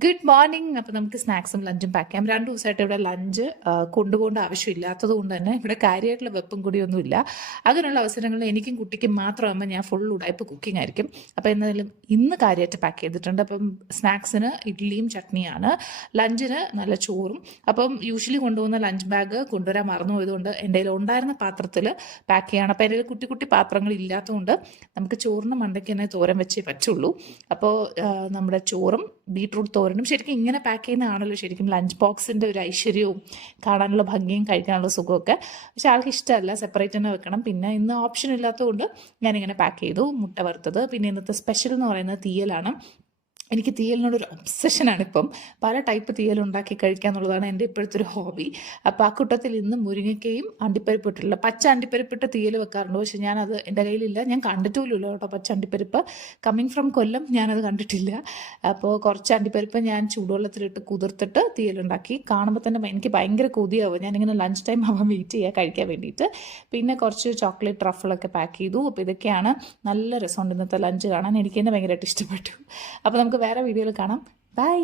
Good morning. അപ്പോൾ നമുക്ക് സ്നാക്സും ലഞ്ചും പാക്ക് ചെയ്യാം. 2 ദിവസമായിട്ട് ഇവിടെ ലഞ്ച് കൊണ്ടുപോകേണ്ട ആവശ്യമില്ലാത്തത് കൊണ്ട് തന്നെ ഇവിടെ കാര്യമായിട്ടുള്ള വെപ്പും കൂടിയൊന്നുമില്ല. അങ്ങനെയുള്ള അവസരങ്ങളിൽ എനിക്കും കുട്ടിക്കും മാത്രമാകുമ്പോൾ ഞാൻ ഫുൾ ഉടായ്പ കുക്കിംഗ് ആയിരിക്കും. അപ്പോൾ എന്നാലും ഇന്ന് കാര്യമായിട്ട് പാക്ക് ചെയ്തിട്ടുണ്ട്. അപ്പം സ്നാക്സിന് ഇഡ്ഡലിയും ചട്നിയാണ്, ലഞ്ചിന് നല്ല ചോറും. അപ്പം യൂഷ്വലി കൊണ്ടുപോകുന്ന ലഞ്ച് ബാഗ് കൊണ്ടുവരാൻ മറന്നു പോയതുകൊണ്ട് എൻ്റെ കയ്യിൽ ഉണ്ടായിരുന്ന പാത്രത്തിൽ പാക്ക് ചെയ്യണം. അപ്പോൾ എൻ്റെ കയ്യിൽ കുട്ടി കുട്ടി പാത്രങ്ങൾ ഇല്ലാത്തതുകൊണ്ട് നമുക്ക് ചോറിന് മണ്ടയ്ക്ക് തന്നെ തോരൻ വെച്ചേ പറ്റുള്ളൂ. അപ്പോൾ നമ്മുടെ ചോറും ബീട്രൂട്ട് തോരനും ശരിക്കും ഇങ്ങനെ പാക്ക് ചെയ്യുന്നതാണല്ലോ ശരിക്കും ലഞ്ച് ബോക്സിൻ്റെ ഒരു ഐശ്വര്യവും കാണാനുള്ള ഭംഗിയും കഴിക്കാനുള്ള സുഖമൊക്കെ. പക്ഷെ ആൾക്ക് ഇഷ്ടമല്ല, സെപ്പറേറ്റ് തന്നെ വെക്കണം. പിന്നെ ഇന്ന് ഓപ്ഷൻ ഇല്ലാത്തതുകൊണ്ട് ഞാനിങ്ങനെ പാക്ക് ചെയ്തു. മുട്ട വറുത്തത്, പിന്നെ ഇന്നത്തെ സ്പെഷ്യൽ എന്ന് പറയുന്നത് തീയലാണ്. എനിക്ക് തീയലിനോടൊരു ഒബ്സഷനാണ്. ഇപ്പം പല ടൈപ്പ് തീയൽ ഉണ്ടാക്കി കഴിക്കുക എന്നുള്ളതാണ് എൻ്റെ ഇപ്പോഴത്തെ ഒരു ഹോബി. അപ്പോൾ ആ കൂട്ടത്തിൽ ഇന്ന് മുരിങ്ങയ്ക്കയും അണ്ടിപ്പരിപ്പ് ഇട്ടിട്ടുള്ള പച്ച അണ്ടിപ്പരിപ്പിട്ട് തീയൽ വെക്കാറുണ്ട്. പക്ഷെ ഞാനത് എൻ്റെ കയ്യിലില്ല, ഞാൻ കണ്ടിട്ടുമില്ലല്ലോ കേട്ടോ പച്ച അണ്ടിപ്പരിപ്പ്. കമ്മിങ് ഫ്രം കൊല്ലം ഞാനത് കണ്ടിട്ടില്ല. അപ്പോൾ കുറച്ച് അണ്ടിപ്പരിപ്പ് ഞാൻ ചൂടുവെള്ളത്തിലിട്ട് കുതിർത്തിട്ട് തീയലുണ്ടാക്കി. കാണുമ്പോൾ തന്നെ എനിക്ക് ഭയങ്കര കൊതിയാവും. ഞാനിങ്ങനെ ലഞ്ച് ടൈം ആവാൻ വെയിറ്റ് ചെയ്യുക കഴിക്കാൻ വേണ്ടിയിട്ട്. പിന്നെ കുറച്ച് ചോക്ലേറ്റ് ട്രഫിളൊക്കെ പാക്ക് ചെയ്തു. അപ്പോൾ ഇതൊക്കെയാണ്. നല്ല രസമുണ്ട് ഇന്നത്തെ ലഞ്ച് കാണാൻ. എനിക്ക് തന്നെ ഭയങ്കരമായിട്ട് ഇഷ്ടപ്പെട്ടു. അപ്പോൾ നമുക്ക് വേറെ വീഡിയോയിൽ കാണാം. ബൈ.